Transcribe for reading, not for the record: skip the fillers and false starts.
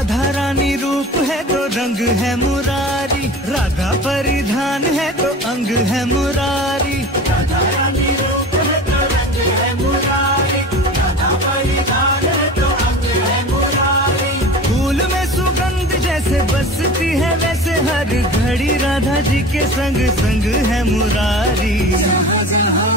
राधा रानी रूप है तो रंग है मुरारी, राधा परिधान है तो अंग है मुरारी। राधा रानी रूप है तो रंग है मुरारी, राधा परिधान है तो अंग है मुरारी। फूल में सुगंध जैसे बसती है वैसे हर घड़ी राधा जी के संग संग है मुरारी। जहाँ जहाँ